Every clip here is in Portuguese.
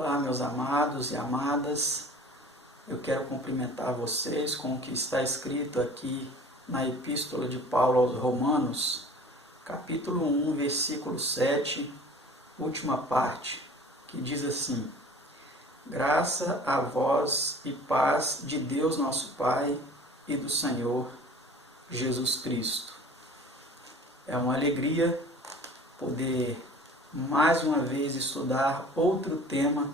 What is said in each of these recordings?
Olá, meus amados e amadas, eu quero cumprimentar vocês com o que está escrito aqui na Epístola de Paulo aos Romanos, capítulo 1, versículo 7, última parte, que diz assim: Graça a vós e paz de Deus nosso Pai e do Senhor Jesus Cristo. É uma alegria poder mais uma vez estudar outro tema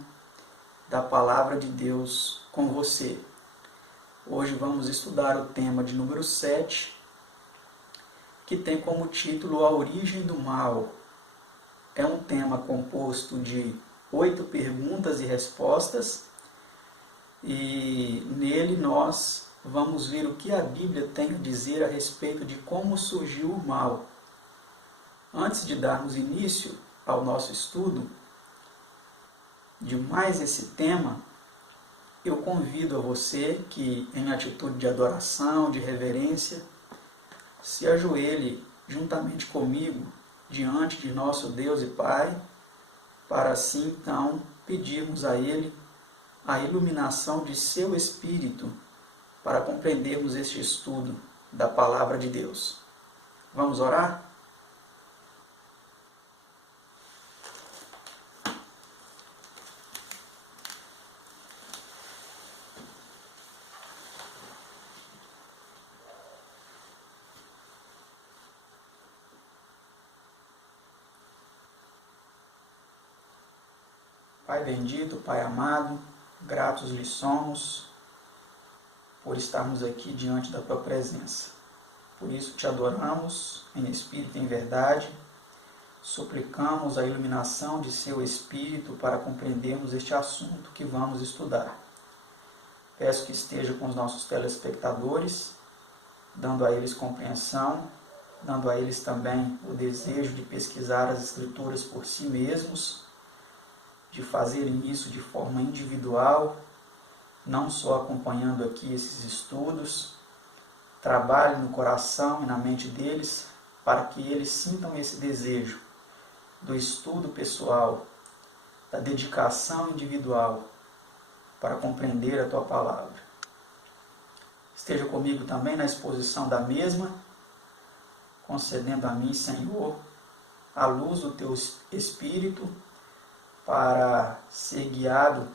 da Palavra de Deus com você. Hoje vamos estudar o tema de número 7, que tem como título A Origem do Mal. É um tema composto de 8 perguntas e respostas, e nele nós vamos ver o que a Bíblia tem a dizer a respeito de como surgiu o mal. Antes de darmos início ao nosso estudo de mais esse tema, eu convido a você que, em atitude de adoração, de reverência, se ajoelhe juntamente comigo diante de nosso Deus e Pai, para assim então pedirmos a Ele a iluminação de seu Espírito para compreendermos este estudo da Palavra de Deus. Vamos orar? Pai bendito, Pai amado, gratos lhe somos por estarmos aqui diante da Tua presença. Por isso te adoramos em espírito e em verdade, suplicamos a iluminação de seu Espírito para compreendermos este assunto que vamos estudar. Peço que esteja com os nossos telespectadores, dando a eles compreensão, dando a eles também o desejo de pesquisar as Escrituras por si mesmos, de fazerem isso de forma individual, não só acompanhando aqui esses estudos. Trabalhe no coração e na mente deles, para que eles sintam esse desejo do estudo pessoal, da dedicação individual, para compreender a Tua Palavra. Esteja comigo também na exposição da mesma, concedendo a mim, Senhor, a luz do Teu Espírito, para ser guiado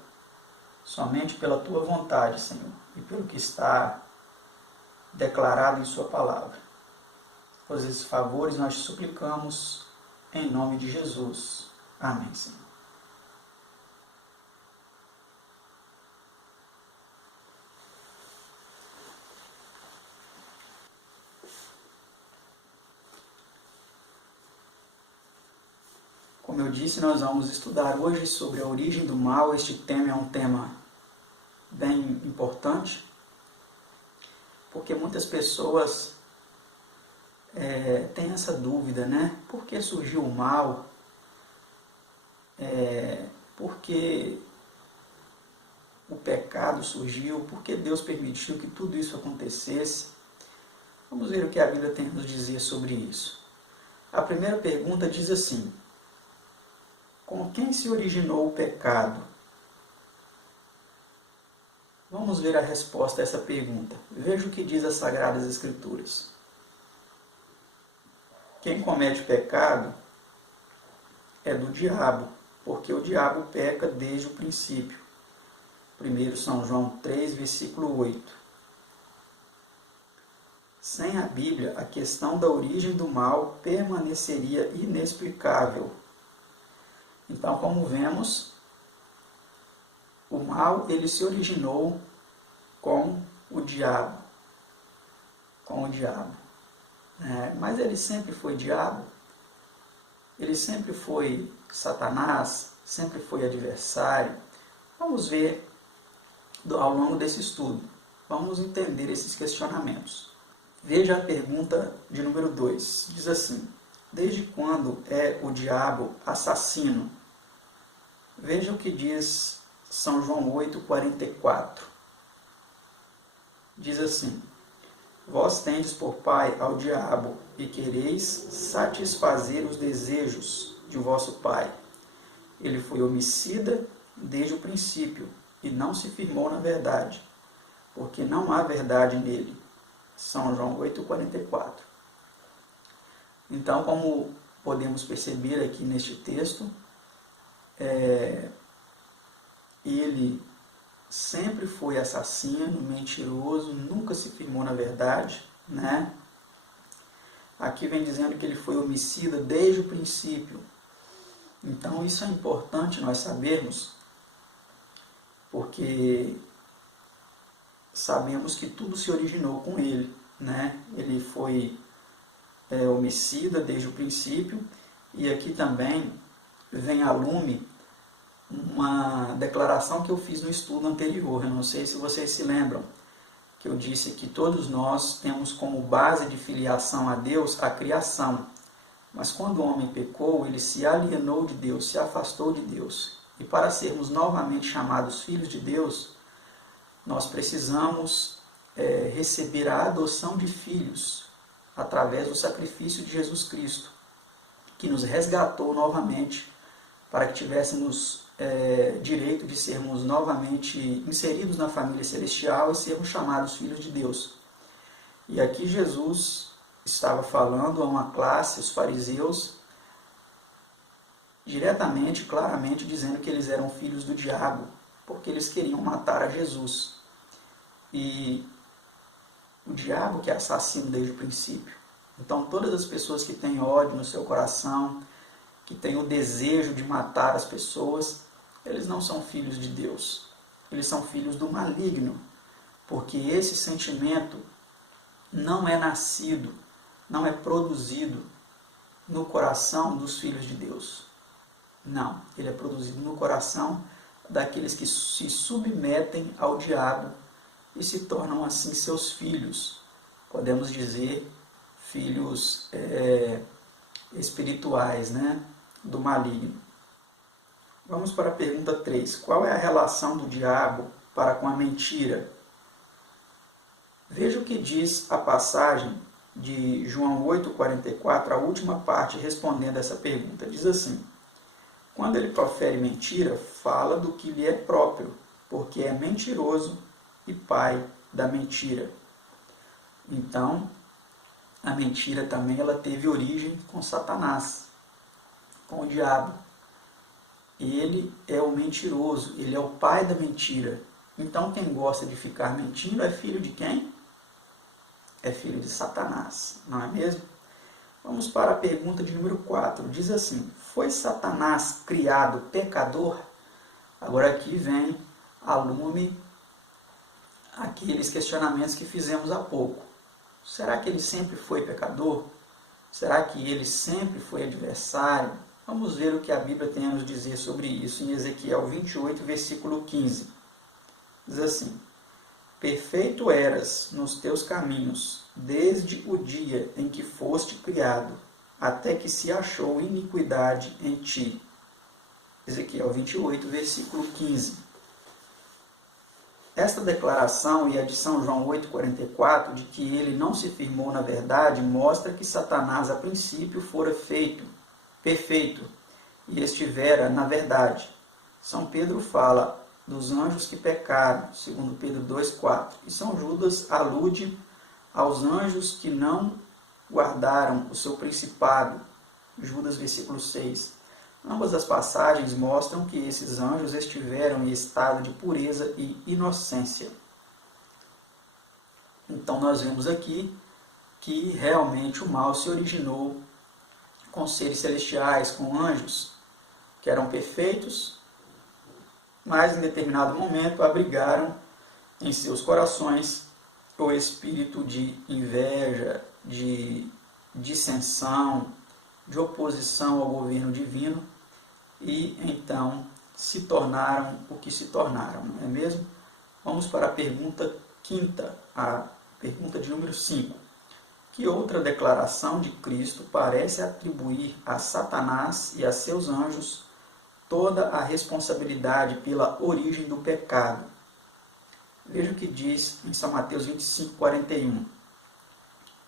somente pela Tua vontade, Senhor, e pelo que está declarado em Sua Palavra. Pois esses favores nós te suplicamos em nome de Jesus. Amém, Senhor. Como eu disse, nós vamos estudar hoje sobre a origem do mal. Este tema é um tema bem importante, porque muitas pessoas têm essa dúvida, né? Por que surgiu o mal? Por que o pecado surgiu? Por que Deus permitiu que tudo isso acontecesse? Vamos ver o que a Bíblia tem a nos dizer sobre isso. A primeira pergunta diz assim: com quem se originou o pecado? Vamos ver a resposta a essa pergunta. Veja o que diz as Sagradas Escrituras. Quem comete pecado é do diabo, porque o diabo peca desde o princípio. 1 São João 3, versículo 8. Sem a Bíblia, a questão da origem do mal permaneceria inexplicável. Então, como vemos, o mal ele se originou com o diabo. Mas ele sempre foi diabo? Ele sempre foi Satanás? Sempre foi adversário? Vamos ver ao longo desse estudo. Vamos entender esses questionamentos. Veja a pergunta de número 2. Diz assim: desde quando é o diabo assassino? Veja o que diz São João 8,44. Diz assim: vós tendes por pai ao diabo, e quereis satisfazer os desejos de vosso pai. Ele foi homicida desde o princípio e não se firmou na verdade, porque não há verdade nele. São João 8,44. Então, como podemos perceber aqui neste texto, ele sempre foi assassino, mentiroso, nunca se firmou na verdade, né? Aqui vem dizendo que ele foi homicida desde o princípio. Então isso é importante nós sabermos, porque sabemos que tudo se originou com ele, né? Ele foi homicida desde o princípio, e aqui também vem a lume uma declaração que eu fiz no estudo anterior. Eu não sei se vocês se lembram, que eu disse que todos nós temos como base de filiação a Deus a criação. Mas quando o homem pecou, ele se alienou de Deus, se afastou de Deus. E para sermos novamente chamados filhos de Deus, nós precisamos receber a adoção de filhos através do sacrifício de Jesus Cristo, que nos resgatou novamente para que tivéssemos direito de sermos novamente inseridos na família celestial e sermos chamados filhos de Deus. E aqui Jesus estava falando a uma classe, os fariseus, diretamente, claramente, dizendo que eles eram filhos do diabo, porque eles queriam matar a Jesus. E o diabo que é assassino desde o princípio. Então todas as pessoas que têm ódio no seu coração, que têm o desejo de matar as pessoas, eles não são filhos de Deus. Eles são filhos do maligno, porque esse sentimento não é nascido, não é produzido no coração dos filhos de Deus. Não, ele é produzido no coração daqueles que se submetem ao diabo e se tornam assim seus filhos. Podemos dizer filhos espirituais, né, do maligno. Vamos para a pergunta 3. Qual é a relação do diabo para com a mentira? Veja o que diz a passagem de João 8,44, a última parte respondendo essa pergunta. Diz assim: quando ele profere mentira, fala do que lhe é próprio, porque é mentiroso e pai da mentira. Então, a mentira também ela teve origem com Satanás, com o diabo. Ele é o mentiroso, ele é o pai da mentira. Então, quem gosta de ficar mentindo é filho de quem? É filho de Satanás, não é mesmo? Vamos para a pergunta de número 4. Diz assim: foi Satanás criado pecador? Agora aqui vem a lume aqueles questionamentos que fizemos há pouco. Será que ele sempre foi pecador? Será que ele sempre foi adversário? Vamos ver o que a Bíblia tem a nos dizer sobre isso em Ezequiel 28, versículo 15. Diz assim: perfeito eras nos teus caminhos, desde o dia em que foste criado, até que se achou iniquidade em ti. Ezequiel 28, versículo 15. Esta declaração e a de São João 8,44, de que ele não se firmou na verdade, mostra que Satanás a princípio fora perfeito e estivera na verdade. São Pedro fala dos anjos que pecaram, segundo Pedro 2,4. E São Judas alude aos anjos que não guardaram o seu principado, Judas versículo 6. Ambas as passagens mostram que esses anjos estiveram em estado de pureza e inocência. Então nós vemos aqui que realmente o mal se originou com seres celestiais, com anjos, que eram perfeitos, mas em determinado momento abrigaram em seus corações o espírito de inveja, de dissensão, de oposição ao governo divino, e então se tornaram o que se tornaram, não é mesmo? Vamos para a pergunta 5ª, a pergunta de número 5. Que outra declaração de Cristo parece atribuir a Satanás e a seus anjos toda a responsabilidade pela origem do pecado? Veja o que diz em São Mateus 25, 41.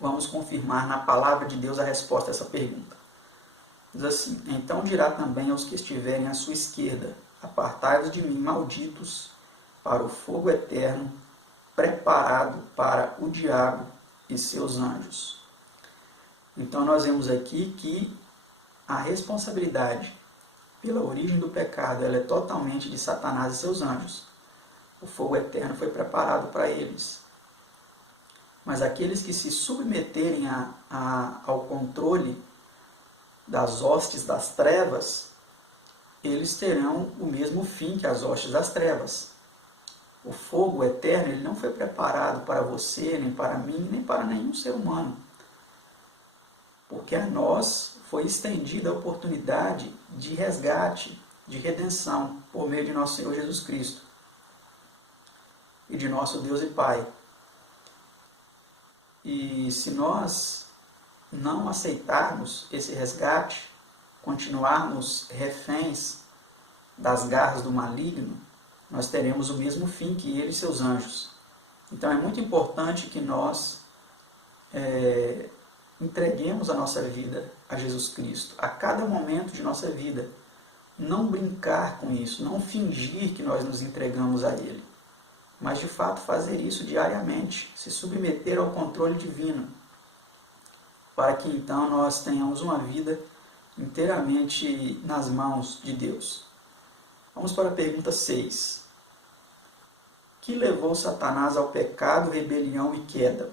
Vamos confirmar na palavra de Deus a resposta a essa pergunta. Diz assim: então dirá também aos que estiverem à sua esquerda, apartai-vos de mim, malditos, para o fogo eterno, preparado para o diabo e seus anjos. Então nós vemos aqui que a responsabilidade pela origem do pecado, ela é totalmente de Satanás e seus anjos. O fogo eterno foi preparado para eles. Mas aqueles que se submeterem ao controle das hostes das trevas, eles terão o mesmo fim que as hostes das trevas. O fogo eterno, ele não foi preparado para você, nem para mim, nem para nenhum ser humano. Porque a nós foi estendida a oportunidade de resgate, de redenção, por meio de nosso Senhor Jesus Cristo e de nosso Deus e Pai. E se nós não aceitarmos esse resgate, continuarmos reféns das garras do maligno, nós teremos o mesmo fim que ele e seus anjos. Então é muito importante que nós entreguemos a nossa vida a Jesus Cristo, a cada momento de nossa vida. Não brincar com isso, não fingir que nós nos entregamos a Ele, mas de fato fazer isso diariamente, se submeter ao controle divino, para que então nós tenhamos uma vida inteiramente nas mãos de Deus. Vamos para a pergunta 6. Que levou Satanás ao pecado, rebelião e queda?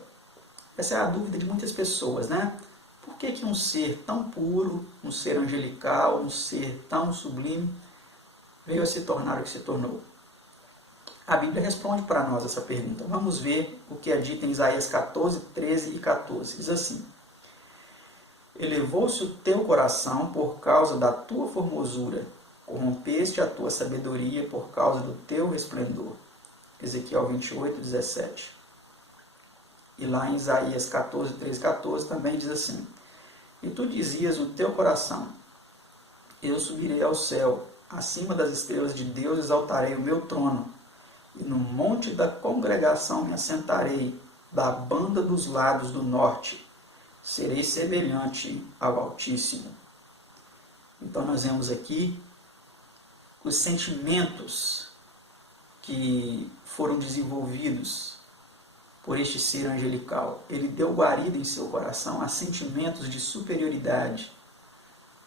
Essa é a dúvida de muitas pessoas, né? Por que um ser tão puro, um ser angelical, um ser tão sublime, veio a se tornar o que se tornou? A Bíblia responde para nós essa pergunta. Vamos ver o que é dito em Isaías 14, 13 e 14. Diz assim: elevou-se o teu coração por causa da tua formosura, corrompeste a tua sabedoria por causa do teu resplendor. Ezequiel 28, 17. E lá em Isaías 14, 13, 14 também diz assim: e tu dizias no teu coração, eu subirei ao céu, acima das estrelas de Deus exaltarei o meu trono, e no monte da congregação me assentarei, da banda dos lados do norte, serei semelhante ao Altíssimo. Então nós vemos aqui os sentimentos que foram desenvolvidos por este ser angelical. Ele deu guarida em seu coração a sentimentos de superioridade,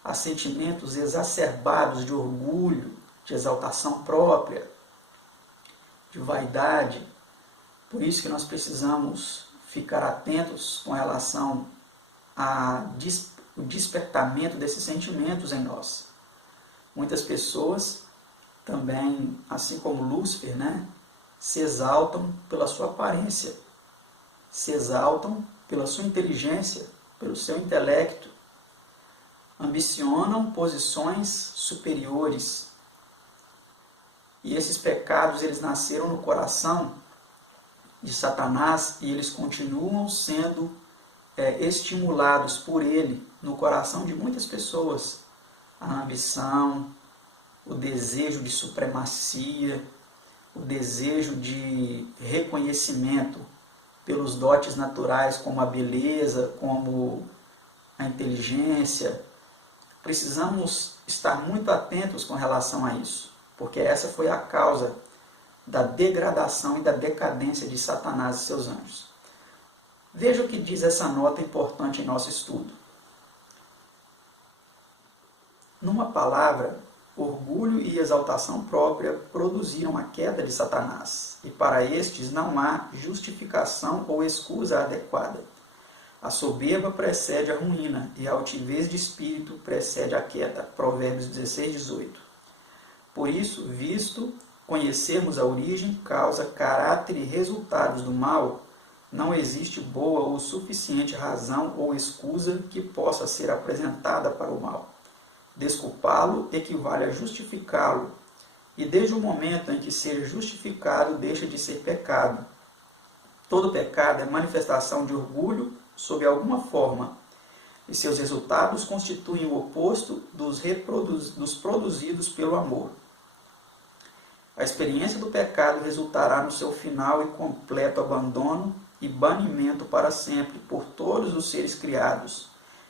a sentimentos exacerbados de orgulho, de exaltação própria, de vaidade. Por isso que nós precisamos ficar atentos com relação ao despertamento desses sentimentos em nós. Muitas pessoas também, assim como Lúcifer, se exaltam pela sua aparência, se exaltam pela sua inteligência, pelo seu intelecto, ambicionam posições superiores. E esses pecados, eles nasceram no coração de Satanás e eles continuam sendo estimulados por ele no coração de muitas pessoas. A ambição, o desejo de supremacia, o desejo de reconhecimento pelos dotes naturais, como a beleza, como a inteligência. Precisamos estar muito atentos com relação a isso, porque essa foi a causa da degradação e da decadência de Satanás e seus anjos. Veja o que diz essa nota importante em nosso estudo. Numa palavra, orgulho e exaltação própria produziram a queda de Satanás, e para estes não há justificação ou escusa adequada. A soberba precede a ruína, e a altivez de espírito precede a queda. Provérbios 16, 18. Por isso, visto conhecermos a origem, causa, caráter e resultados do mal, não existe boa ou suficiente razão ou escusa que possa ser apresentada para o mal. Desculpá-lo equivale a justificá-lo, e desde o momento em que seja justificado, deixa de ser pecado. Todo pecado é manifestação de orgulho sob alguma forma, e seus resultados constituem o oposto dos produzidos pelo amor. A experiência do pecado resultará no seu final e completo abandono e banimento para sempre por todos os seres criados,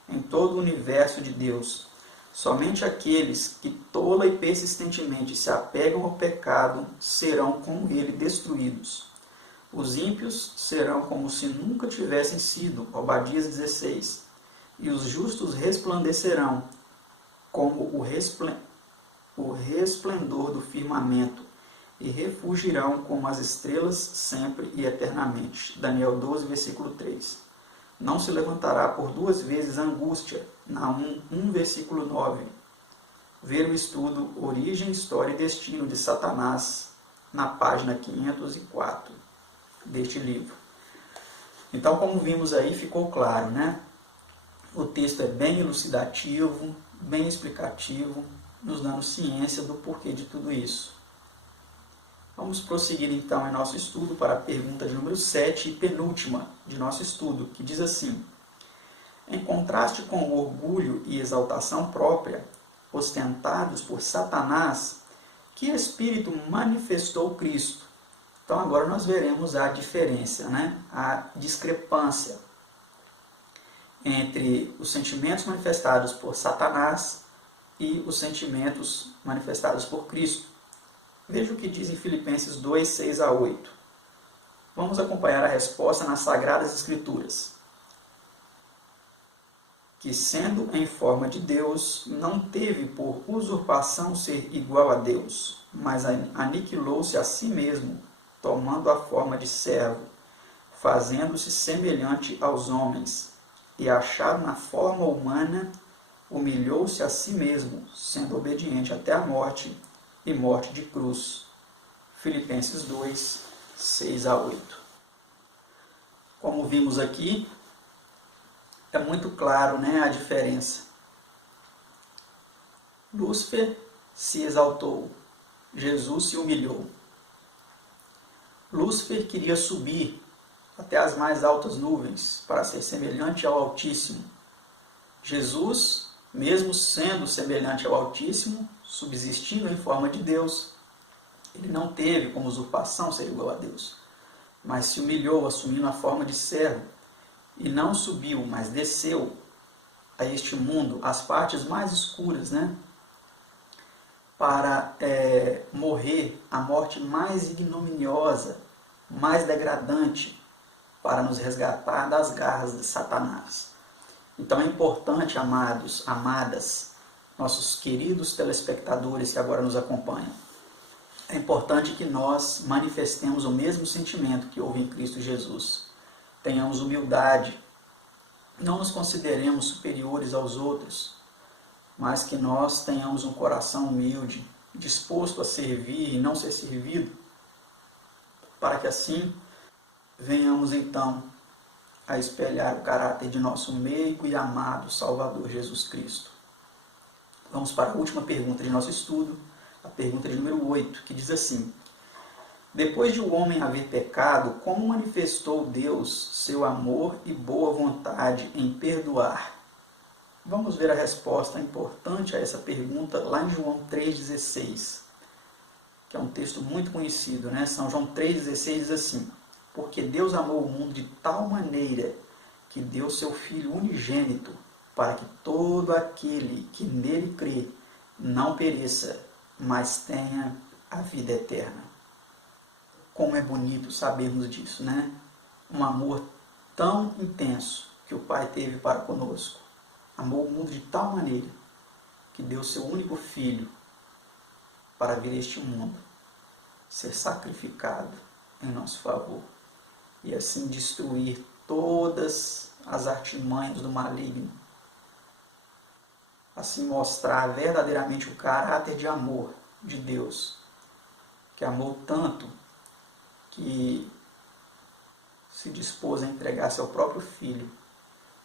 em todo o universo de Deus. Somente aqueles que tola e persistentemente se apegam ao pecado serão com ele destruídos. Os ímpios serão como se nunca tivessem sido, Obadias 16, e os justos resplandecerão como o resplendor do firmamento, e refugirão como as estrelas sempre e eternamente. Daniel 12, versículo 3. Não se levantará por 2 vezes a angústia. Naum 1, versículo 9. Ver o estudo Origem, História e Destino de Satanás, na página 504 deste livro. Então, como vimos aí, ficou claro, né? O texto é bem elucidativo, bem explicativo, nos dando ciência do porquê de tudo isso. Vamos prosseguir então em nosso estudo para a pergunta de número 7 e penúltima de nosso estudo, que diz assim: em contraste com o orgulho e exaltação própria, ostentados por Satanás, que espírito manifestou Cristo? Então agora nós veremos a diferença, né? A discrepância entre os sentimentos manifestados por Satanás e os sentimentos manifestados por Cristo. Veja o que diz em Filipenses 2, 6 a 8. Vamos acompanhar a resposta nas Sagradas Escrituras. Que, sendo em forma de Deus, não teve por usurpação ser igual a Deus, mas aniquilou-se a si mesmo, tomando a forma de servo, fazendo-se semelhante aos homens, e achado na forma humana, humilhou-se a si mesmo, sendo obediente até a morte, e morte de cruz. Filipenses 2, 6 a 8. Como vimos aqui, é muito claro, né, a diferença. Lúcifer se exaltou, Jesus se humilhou. Lúcifer queria subir até as mais altas nuvens para ser semelhante ao Altíssimo. Jesus, mesmo sendo semelhante ao Altíssimo, subsistindo em forma de Deus, ele não teve como usurpação ser igual a Deus, mas se humilhou, assumindo a forma de servo, e não subiu, mas desceu a este mundo, as partes mais escuras, né? Para morrer a morte mais ignominiosa, mais degradante, para nos resgatar das garras de Satanás. Então é importante, amados, amadas, nossos queridos telespectadores que agora nos acompanham, é importante que nós manifestemos o mesmo sentimento que houve em Cristo Jesus. Tenhamos humildade, não nos consideremos superiores aos outros, mas que nós tenhamos um coração humilde, disposto a servir e não ser servido, para que assim venhamos então a espelhar o caráter de nosso meigo e amado Salvador Jesus Cristo. Vamos para a última pergunta de nosso estudo, a pergunta de número 8, que diz assim: depois de o homem haver pecado, como manifestou Deus seu amor e boa vontade em perdoar? Vamos ver a resposta importante a essa pergunta lá em João 3,16, que é um texto muito conhecido, né? São João 3,16 diz assim: porque Deus amou o mundo de tal maneira que deu seu Filho unigênito, para que todo aquele que nele crê não pereça, mas tenha a vida eterna. Como é bonito sabermos disso, né? Um amor tão intenso que o Pai teve para conosco. Amou o mundo de tal maneira que deu seu único Filho para vir a este mundo, ser sacrificado em nosso favor e assim destruir todas as artimanhas do maligno. Assim mostrar verdadeiramente o caráter de amor de Deus, que amou tanto que se dispôs a entregar seu próprio Filho,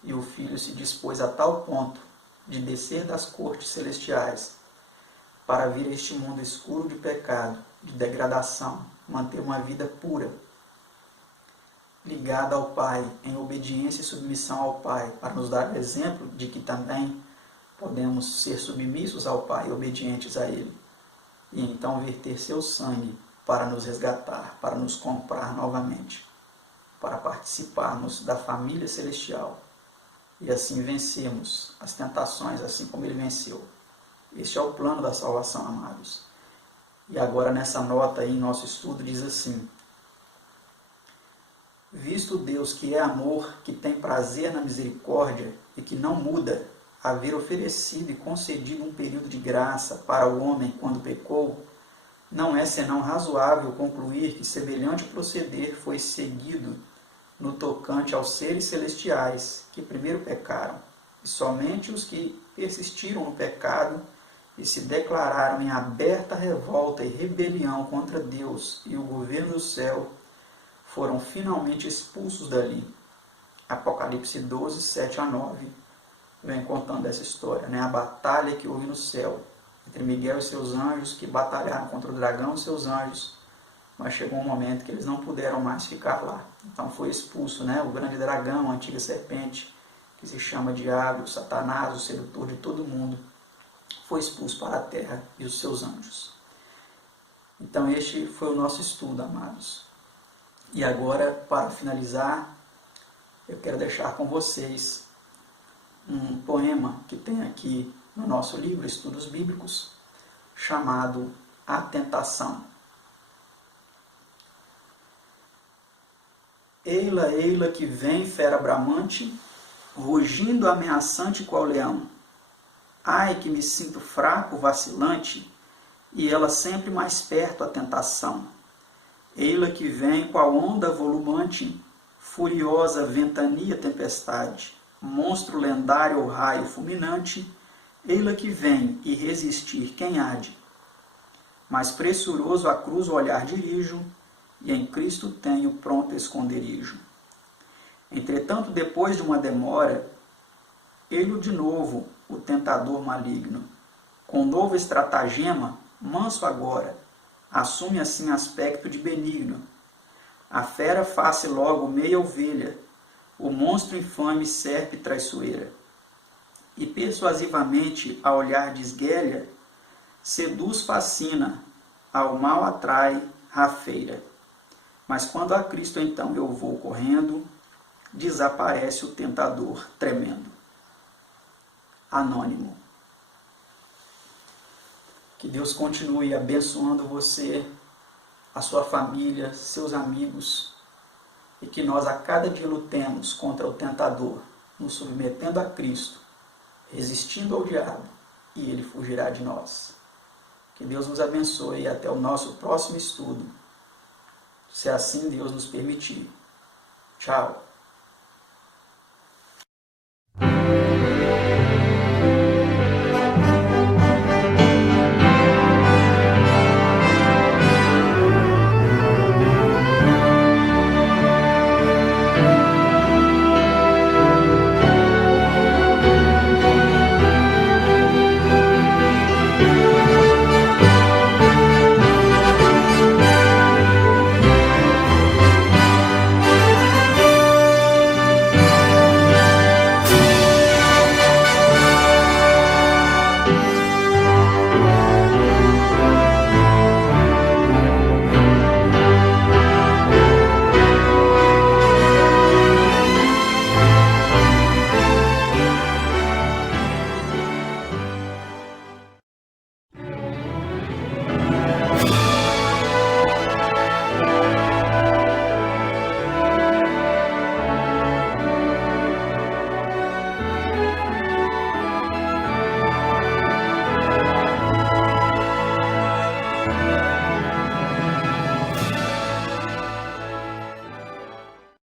e o Filho se dispôs a tal ponto de descer das cortes celestiais para vir a este mundo escuro de pecado, de degradação, manter uma vida pura, ligada ao Pai, em obediência e submissão ao Pai, para nos dar o exemplo de que também podemos ser submissos ao Pai, obedientes a Ele, e então verter seu sangue para nos resgatar, para nos comprar novamente, para participarmos da família celestial e assim vencermos as tentações, assim como Ele venceu. Este é o plano da salvação, amados. E agora nessa nota aí, em nosso estudo, diz assim: visto Deus que é amor, que tem prazer na misericórdia e que não muda, haver oferecido e concedido um período de graça para o homem quando pecou, não é senão razoável concluir que semelhante proceder foi seguido no tocante aos seres celestiais que primeiro pecaram, e somente os que persistiram no pecado e se declararam em aberta revolta e rebelião contra Deus e o governo do céu, foram finalmente expulsos dali. Apocalipse 12, 7 a 9, vem contando essa história, né? A batalha que houve no céu, entre Miguel e seus anjos, que batalharam contra o dragão e seus anjos, mas chegou um momento que eles não puderam mais ficar lá. Então foi expulso, né? O grande dragão, a antiga serpente, que se chama Diabo, Satanás, o sedutor de todo mundo, foi expulso para a terra e os seus anjos. Então este foi o nosso estudo, amados. E agora, para finalizar, eu quero deixar com vocês um poema que tem aqui no nosso livro Estudos Bíblicos, chamado A Tentação. Eila, eila que vem fera bramante, rugindo ameaçante qual leão. Ai que me sinto fraco, vacilante, e ela sempre mais perto a tentação. Eila que vem qual onda volumante, furiosa ventania tempestade, monstro lendário ou raio fulminante, eila que vem e resistir quem hade. Mas pressuroso a cruz o olhar dirijo, e em Cristo tenho pronto esconderijo. Entretanto, depois de uma demora, eilo de novo o tentador maligno. Com novo estratagema, manso agora, assume assim aspecto de benigno. A fera face logo meia ovelha, o monstro infame serpe traiçoeira. E persuasivamente, a olhar de esguelha, seduz, fascina, ao mal atrai, rafeira. Mas quando a Cristo então eu vou correndo, desaparece o tentador tremendo. Anônimo. Que Deus continue abençoando você, a sua família, seus amigos, e que nós a cada dia lutemos contra o tentador, nos submetendo a Cristo, resistindo ao diabo, e ele fugirá de nós. Que Deus nos abençoe e até o nosso próximo estudo, se assim Deus nos permitir. Tchau.